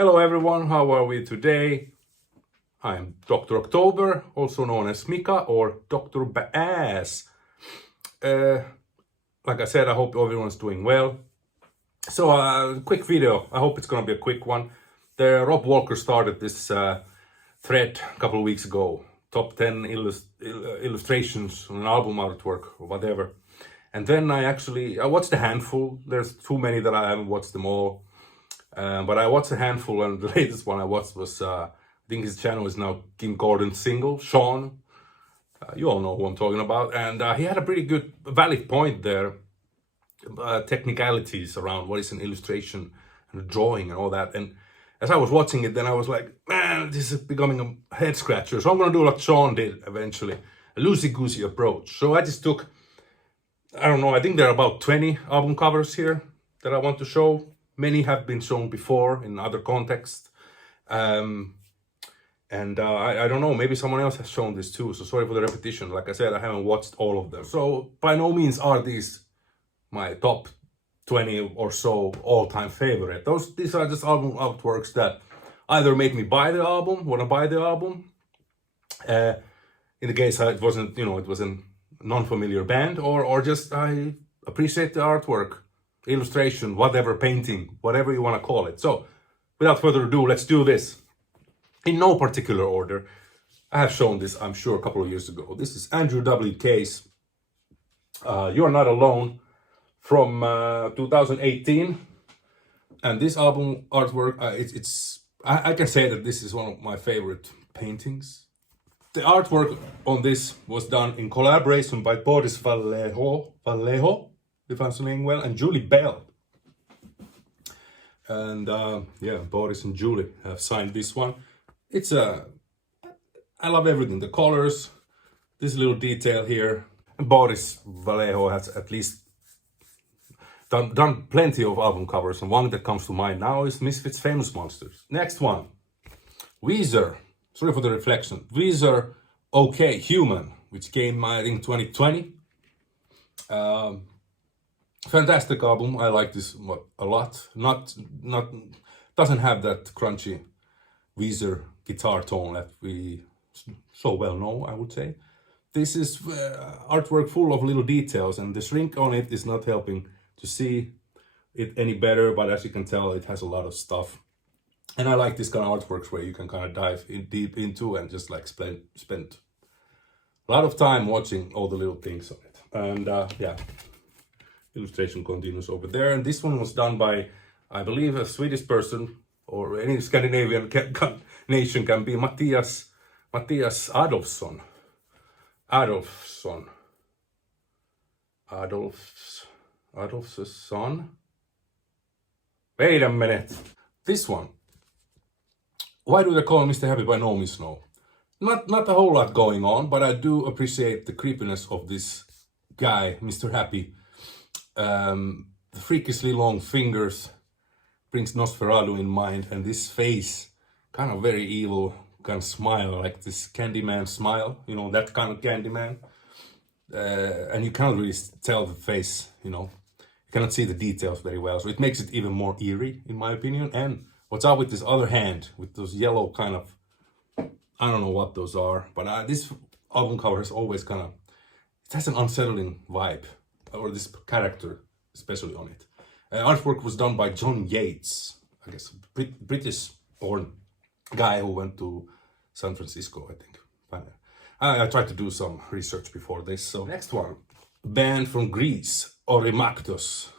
Hello everyone, how are we today? I'm Dr. October, also known as Mika or Dr. Baaz. Like I said, I hope everyone's doing well. So, quick video. I hope it's gonna be a quick one. Rob Walker started this thread a couple of weeks ago. Top 10 illustrations on an album artwork or whatever. And then I watched a handful. There's too many that I haven't watched them all. But I watched a handful, and the latest one I watched was, I think his channel is now Kim Gordon's single, Shawn. You all know who I'm talking about. And he had a pretty good, valid point there. Technicalities around what is an illustration and a drawing and all that. And as I was watching it, then I was like, man, this is becoming a head scratcher. So I'm going to do like Shawn did eventually, a loosey-goosey approach. So I just took, I don't know, I think there are about 20 album covers here that I want to show. Many have been shown before in other contexts. I don't know, maybe someone else has shown this too. So sorry for the repetition. Like I said, I haven't watched all of them. So by no means are these my top 20 or so all-time favorite. These are just album artworks that either make me buy the album, want to buy the album. In the case it wasn't, it was a non-familiar band, or just I appreciate the artwork, illustration, whatever, painting, whatever you want to call it. So without further ado, let's do this. In no particular order. I have shown this, I'm sure, a couple of years ago. This is Andrew W.K.'s You're Not Alone from 2018. And this album artwork, I can say that this is one of my favorite paintings. The artwork on this was done in collaboration by Boris Vallejo, if I'm saying well, and Julie Bell. And Boris and Julie have signed this one. I love everything, the colors, this little detail here. And Boris Vallejo has at least done plenty of album covers, and one that comes to mind now is Misfits' Famous Monsters. Next one, Weezer, sorry for the reflection, Weezer, OK, Human, which came, I think, 2020. Fantastic album. I like this a lot. Not doesn't have that crunchy Weezer guitar tone that we so well know, I would say. This is artwork full of little details, and the shrink on it is not helping to see it any better, but as you can tell, it has a lot of stuff. And I like this kind of artworks where you can kind of dive deep into and just like spend a lot of time watching all the little things on it. And illustration continues over there, and this one was done by, I believe, a Swedish person, or any Scandinavian nation can be Matthias Adolfsson. Adolf's son. Wait a minute. This one. Why do they call him Mr. Happy? By no means no. Not a whole lot going on, but I do appreciate the creepiness of this guy, Mr. Happy. The freakishly long fingers brings Nosferatu in mind, and this face, kind of very evil, kind of smile, like this Candyman smile, that kind of Candyman. And you can't really tell the face, you cannot see the details very well, so it makes it even more eerie, in my opinion. And what's up with this other hand, with those yellow kind of, I don't know what those are, but this album cover has always it has an unsettling vibe, or this character especially on it. Artwork was done by John Yates, I guess, a British-born guy who went to San Francisco, I think. I tried to do some research before this. So next one, band from Greece, Orimaktos.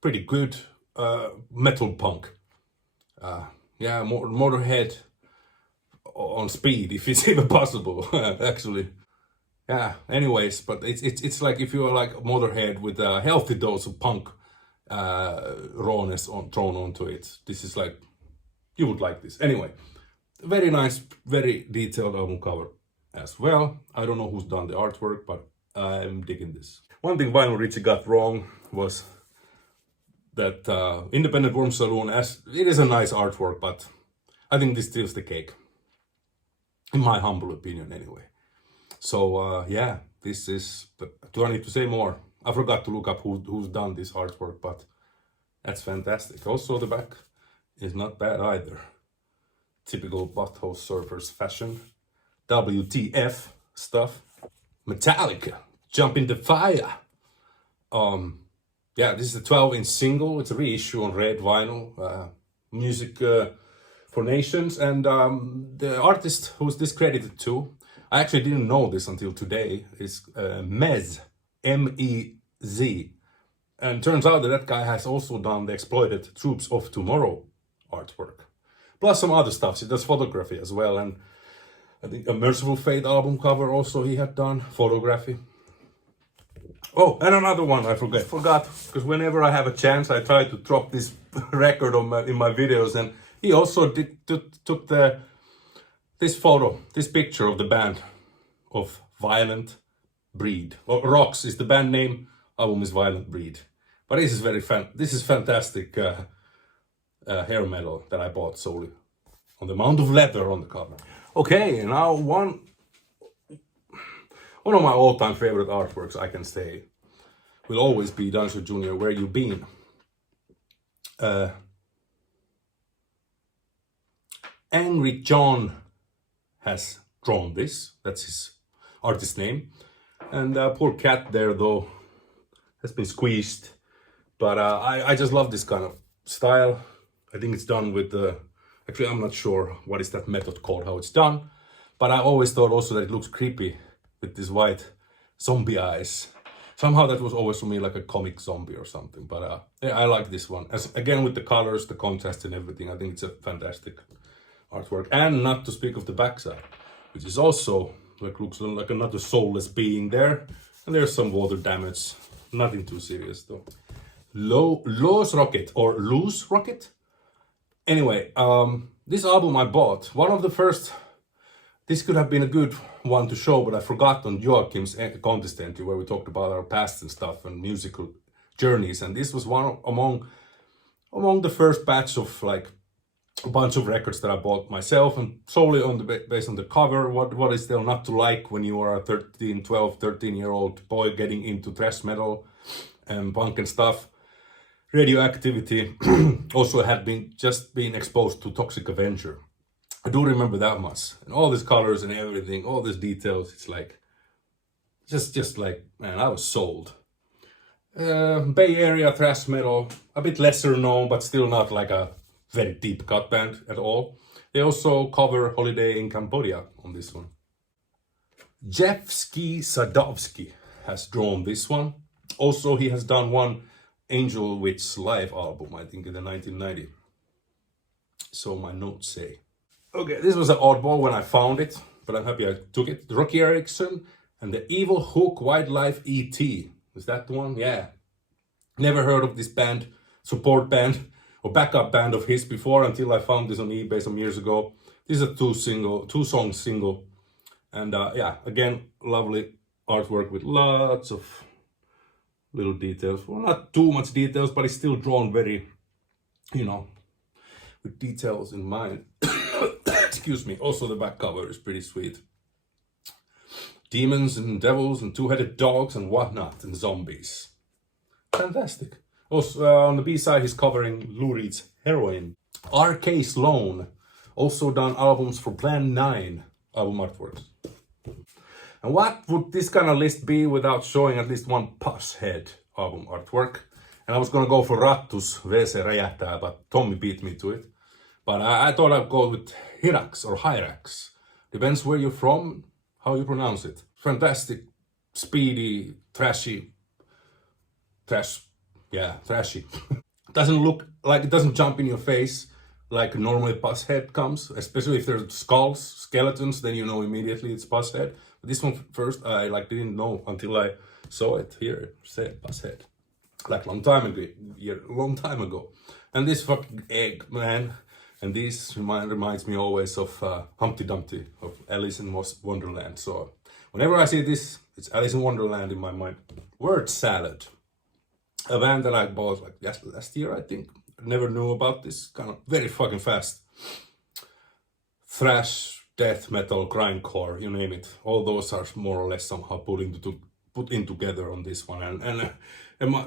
Pretty good metal punk. Motorhead on speed, if it's even possible, actually. Yeah, anyways, but it's like if you're like Motorhead with a healthy dose of punk rawness thrown onto it. This is like, you would like this. Anyway, very nice, very detailed album cover as well. I don't know who's done the artwork, but I'm digging this. One thing Vinyl Richie got wrong was that Independent Worm Saloon, it is a nice artwork, but I think this steals the cake. In my humble opinion, anyway. So, this is, do I need to say more? I forgot to look up who's done this artwork, but that's fantastic. Also, the back is not bad either. Typical butthole surfers fashion. WTF stuff. Metallica, Jump in the Fire. Yeah, this is a 12-inch single. It's a reissue on red vinyl. Music for Nations. And the artist who's this credited to, I actually didn't know this until today, is Mez, M-E-Z. And turns out that that guy has also done the Exploited Troops of Tomorrow artwork. Plus some other stuff. He does photography as well. And I think a Merciful Fate album cover also he had done. Photography. Oh, and another one I forgot. Because whenever I have a chance, I try to drop this record on in my videos. And he also took this picture of the band of Violent Breed. Or Rocks is the band name. Album is Violent Breed. But this is fantastic hair metal that I bought solely on the amount of leather on the cover. Okay, now one of my all-time favorite artworks, I can say, will always be Dancer Jr. Where You Been. Angry John has drawn this. That's his artist name. And poor cat there, though, has been squeezed. But I just love this kind of style. I think it's done with actually, I'm not sure what is that method called, how it's done. But I always thought also that it looks creepy with these white zombie eyes. Somehow that was always for me like a comic zombie or something. But yeah, I like this one. Again, with the colors, the contrast and everything, I think it's a fantastic artwork. And not to speak of the backside, which is also looks like another soulless being there. And there's some water damage. Nothing too serious though. Loose Rocket. Anyway, this album I bought, one of the first, this could have been a good one to show, but I forgot on Joachim's contest entry where we talked about our past and stuff and musical journeys. And this was one among the first batch of like a bunch of records that I bought myself, and solely on based on the cover. What is there not to like when you are a 13-year-old boy getting into thrash metal and punk and stuff. Radioactivity also had been exposed to Toxic Avenger. I do remember that much. And all these colors and everything, all these details, it's like just like, man, I was sold. Bay Area thrash metal, a bit lesser known, but still not like a very deep cut band at all. They also cover Holiday in Cambodia on this one. Jeffsky Sadovsky has drawn this one. Also, he has done one Angel Witch live album, I think in the 1990. So my notes say. Okay, this was an oddball when I found it, but I'm happy I took it. Rocky Erickson and the Evil Hook Wildlife E.T. Is that the one? Yeah. Never heard of this band, support band or backup band of his before until I found this on eBay some years ago. This is a two-song single. And yeah, again, lovely artwork with lots of little details. Well, not too much details, but it's still drawn very, with details in mind. Excuse me. Also, the back cover is pretty sweet. Demons and devils and two-headed dogs and whatnot and zombies. Fantastic. Also, on the B-side, he's covering Lou Reed's Heroin. R.K. Sloan also done albums for Plan 9 album artworks. And what would this kind of list be without showing at least one Pushhead album artwork? And I was gonna go for Rattus, WC Räjähtää, but Tommy beat me to it. But I thought I'd go with Hyrax or Hyrax. Depends where you're from, how you pronounce it. Fantastic, speedy, trashy. Doesn't look like, it doesn't jump in your face like normally Pushhead comes, especially if there's skulls, skeletons, then you know immediately it's Pushhead. But this one first, I didn't know until I saw it here. It said Pushhead, like long time ago. And this fucking egg, man. And this reminds me always of Humpty Dumpty of Alice in Wonderland. So whenever I see this, it's Alice in Wonderland in my mind. Word Salad, a band that I bought like last year, I think. I never knew about this, kind of very fucking fast thrash, death metal, grindcore, you name it. All those are more or less somehow put in together on this one. And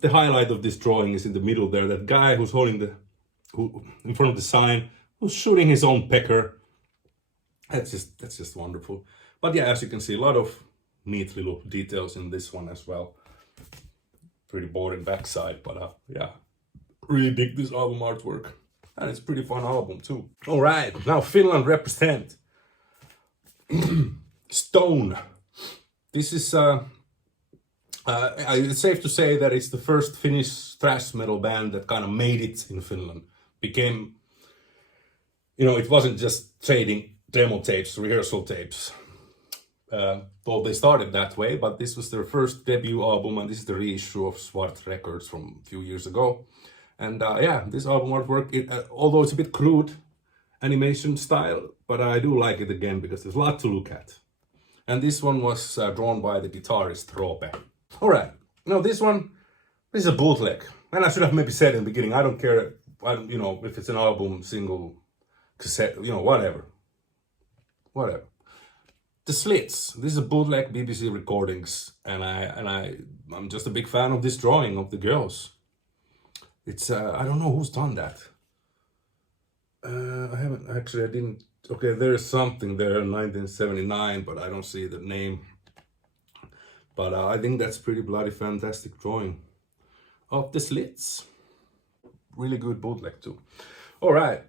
the highlight of this drawing is in the middle there. That guy who's holding the who in front of the sign, who's shooting his own pecker. That's just wonderful. But yeah, as you can see, a lot of neat little details in this one as well. Pretty boring backside, but yeah, really dig this album artwork. And it's a pretty fun album too. All right, now Finland represent. Stone. This is it's safe to say that it's the first Finnish thrash metal band that kind of made it in Finland. Became, it wasn't just trading demo tapes, rehearsal tapes. Though they started that way, but this was their first debut album, and this is the reissue of Swart Records from a few years ago. And yeah, this album artwork, although it's a bit crude animation style, but I do like it again because there's a lot to look at. And this one was drawn by the guitarist Roope. All right, now this is a bootleg. And I should have maybe said in the beginning, I don't care, if it's an album, single, cassette, whatever. The Slits. This is a bootleg BBC recordings, and I'm just a big fan of this drawing of the girls. It's I don't know who's done that. I didn't. Okay, there's something there, 1979, but I don't see the name. But I think that's pretty bloody fantastic drawing of the Slits. Really good bootleg too. All right,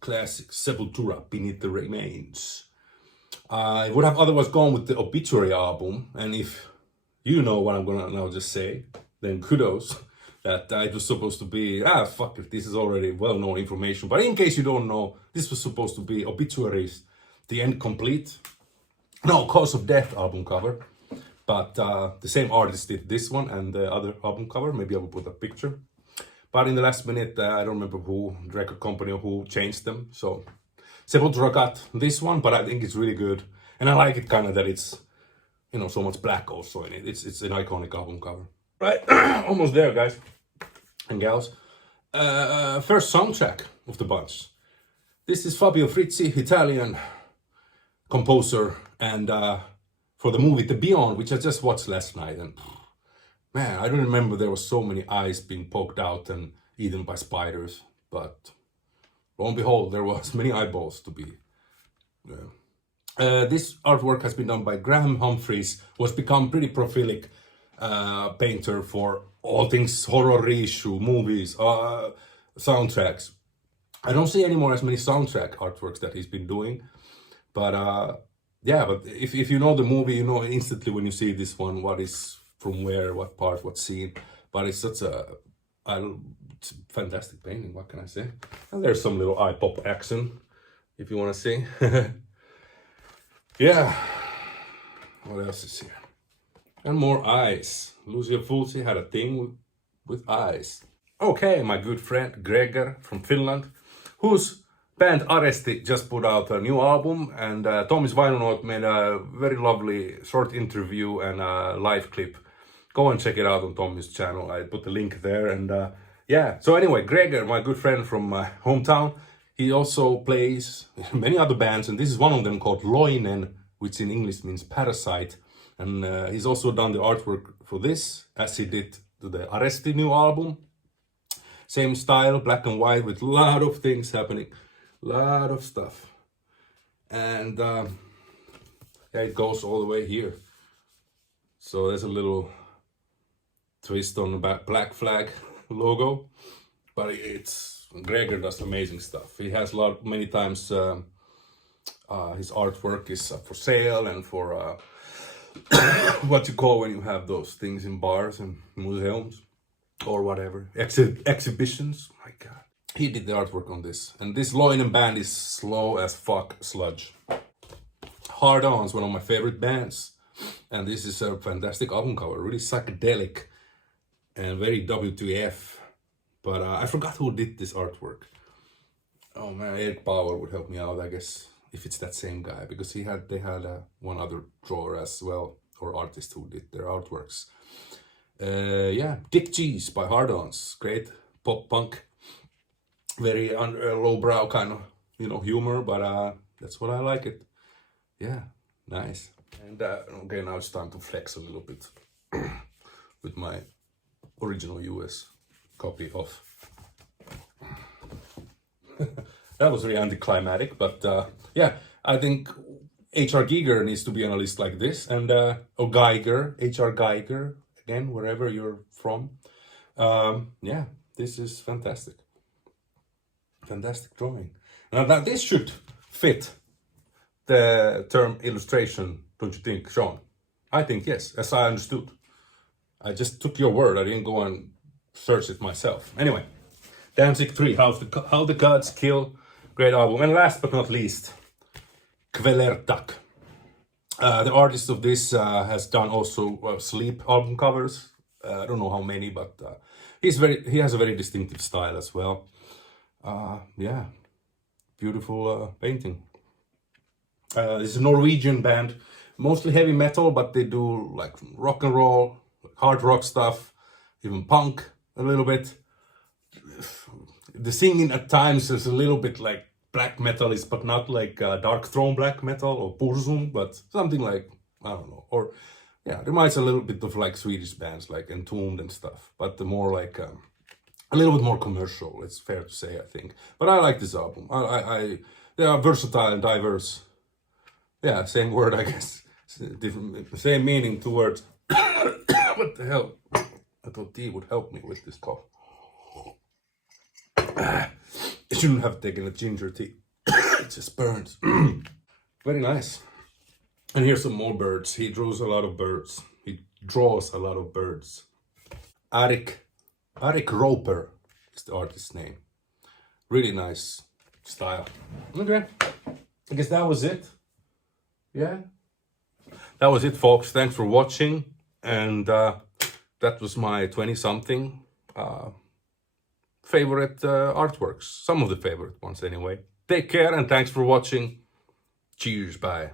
classic Sepultura, Beneath the Remains. I would have otherwise gone with the Obituary album, and if you know what I'm gonna now just say, then kudos. That it was supposed to be, fuck it, this is already well-known information. But in case you don't know, this was supposed to be Obituaries, The End Complete. No, Cause of Death album cover. But the same artist did this one and the other album cover. Maybe I will put a picture. But in the last minute, I don't remember who, the record company or who changed them. So Sepultura got this one, but I think it's really good. And I like it kind of that it's, so much black also in it. It's an iconic album cover. Right, almost there, guys and gals. First soundtrack of the bunch. This is Fabio Frizzi, Italian composer, and for the movie The Beyond, which I just watched last night, and man, I don't remember there was so many eyes being poked out and eaten by spiders, but lo and behold, there was many eyeballs to be. This artwork has been done by Graham Humphreys, who has become pretty prolific painter for all things horror reissue, movies, soundtracks. I don't see anymore as many soundtrack artworks that he's been doing, but yeah, but if you know the movie, you know instantly when you see this one what is from where, what part, what scene. But it's such it's fantastic painting, what can I say? And there's some little eye pop action if you want to see. Yeah, what else is here? And more eyes. Lucio Fulci had a thing with eyes. Okay, my good friend Gregor from Finland, whose band Aresti just put out a new album, and Tommy's Vinylnaut made a very lovely short interview and a live clip. Go and check it out on Tommy's channel. I put the link there, and yeah. So anyway, Gregor, my good friend from my hometown, he also plays many other bands, and this is one of them called Loinen, which in English means parasite. And he's also done the artwork for this, as he did to the Aresti new album. Same style, black and white, with a lot of things happening. Lot of stuff. And yeah, it goes all the way here. So there's a little twist on the Black Flag logo. But Gregor does amazing stuff. He has many times his artwork is for sale and for what you call when you have those things in bars and museums or whatever, exhibitions. My God, he did the artwork on this, and this Loinen band is slow as fuck sludge. Hard On's one of my favorite bands, and this is a fantastic album cover, really psychedelic and very WTF. But I forgot who did this artwork. Oh man, Eric Power would help me out, I guess, if it's that same guy, because they had one other drawer as well, or artist who did their artworks. Yeah, Dick Cheese by Hard Ons, great pop punk, very lowbrow kind of humor, but that's what I like it. Yeah, nice. And okay, now it's time to flex a little bit with my original US copy of That was really anticlimactic, but yeah, I think HR Giger needs to be on a list like this, and or Geiger, HR Geiger, again, wherever you're from. Yeah, this is fantastic. Fantastic drawing. Now that this should fit the term illustration, don't you think, Shawn? I think yes, as I understood. I just took your word. I didn't go and search it myself. Anyway, Danzig 3, How the Gods Kill. Great album. And last but not least, Kvelertak. The artist of this has done also Sleep album covers. I don't know how many, but he has a very distinctive style as well. Yeah, beautiful painting. This is a Norwegian band, mostly heavy metal, but they do like rock and roll, hard rock stuff, even punk a little bit. The singing at times is a little bit like black metalist, but not like Dark Throne black metal or Burzum, but something like, I don't know. Or yeah, reminds a little bit of like Swedish bands like Entombed and stuff, but the more like a little bit more commercial, it's fair to say, I think. But I like this album. They are versatile and diverse. Yeah, same word, I guess. Different, same meaning, two words. What the hell? I thought tea would help me with this cough. I shouldn't have taken a ginger tea. It just burns. Very nice. And here's some more birds. He draws a lot of birds. He draws a lot of birds. Arik Roper is the artist's name. Really nice style. Okay. I guess that was it. Yeah. That was it, folks. Thanks for watching. And that was my 20-something favorite artworks. Some of the favorite ones, anyway. Take care and thanks for watching. Cheers. Bye.